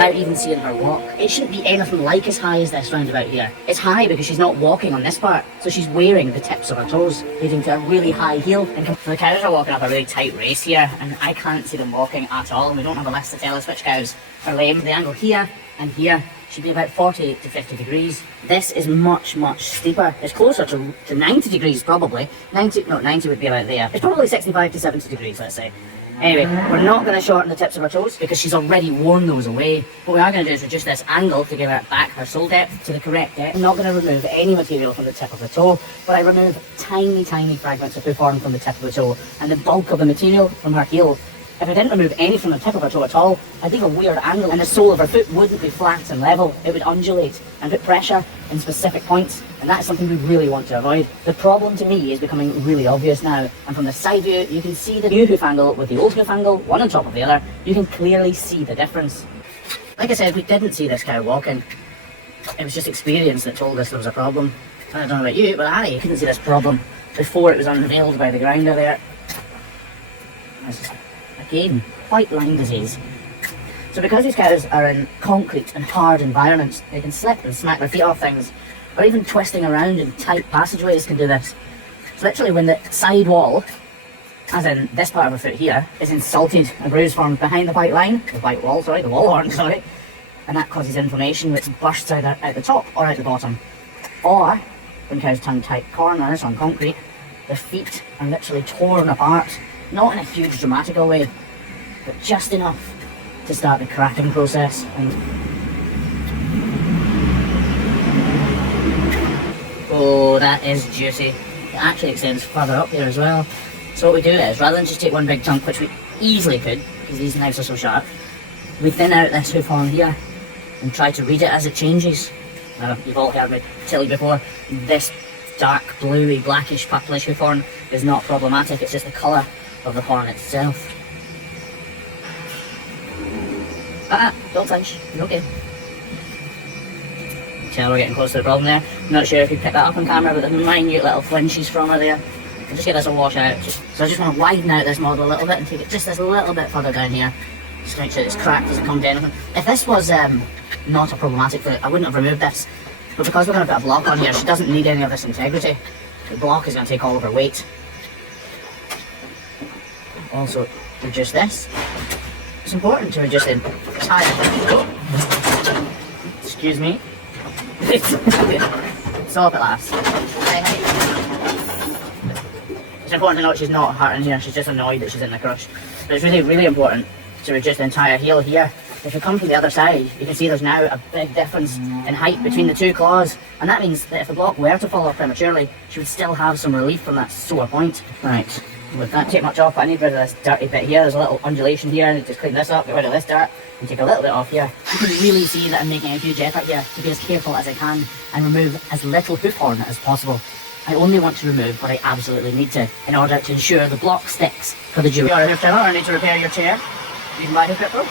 without even seeing her walk. It shouldn't be anything like as high as this roundabout here. It's high because she's not walking on this part, so she's wearing the tips of her toes, leading to a really high heel. And the cows are walking up a really tight race here, and I can't see them walking at all, and we don't have a list to tell us which cows are lame. The angle here and here should be about 40 to 50 degrees. This is much, much steeper. It's closer to 90 degrees probably. 90 would be about there. It's probably 65 to 70 degrees, let's say. Anyway, we're not going to shorten the tips of her toes because she's already worn those away. What we are going to do is reduce this angle to give her back her sole depth to the correct depth. I'm not going to remove any material from the tip of the toe, but I remove tiny, tiny fragments of hoof horn from the tip of the toe and the bulk of the material from her heel. If I didn't remove any from the tip of her toe at all, I'd leave a weird angle and the sole of her foot wouldn't be flat and level. It would undulate and put pressure in specific points, and that's something we really want to avoid. The problem to me is becoming really obvious now, and from the side view you can see the new hoof angle with the old hoof angle, one on top of the other. You can clearly see the difference. Like I said, we didn't see this cow walking. It was just experience that told us there was a problem. I don't know about you, but I couldn't see this problem before it was unveiled by the grinder there. Again, white line disease. So because these cows are in concrete and hard environments, they can slip and smack their feet off things, or even twisting around in tight passageways can do this. So literally when the side wall, as in this part of her foot here, is insulted, a bruise forms behind the white line, the wall horn, sorry, and that causes inflammation which bursts either out the top or out the bottom. Or, when cows turn tight corners on concrete, their feet are literally torn apart. Not in a huge dramatical way, but just enough to start the cracking process. And oh, that is juicy. It actually extends further up here as well. So what we do is, rather than just take one big chunk, which we easily could, because these knives are so sharp, we thin out this hoof horn here and try to read it as it changes. Now, you've all heard me tell you before, this dark bluey, blackish, purplish hoof horn is not problematic, it's just the colour of the horn itself. Don't flinch, you're okay. Tell we're getting close to the problem there. I'm not sure if you picked that up on camera, but the minute little flinches from her there. I'll just give this a wash out. So I just want to widen out this model a little bit and take it just this little bit further down here. Just to make sure it's cracked, doesn't come to anything. If this was not a problematic foot, I wouldn't have removed this. But because we're going to put a block on here, she doesn't need any of this integrity. The block is going to take all of her weight. Also reduce this. It's important to reduce the entire... Excuse me. Stop at last. It's important to note she's not hurting here, she's just annoyed that she's in the crush. But it's really, really important to reduce the entire heel here. If you come from the other side, you can see there's now a big difference in height between the two claws, and that means that if the block were to fall off prematurely, she would still have some relief from that sore point. Right. We can't take much off, but I need rid of this dirty bit here. There's a little undulation here. I need to clean this up, get rid of this dirt, and take a little bit off here. You can really see that I'm making a huge effort here to be as careful as I can and remove as little hoof horn as possible. I only want to remove what I absolutely need to in order to ensure the block sticks for the duration. You're a hoof trimmer, I need to repair your chair. You can buy Hoofcare Pro.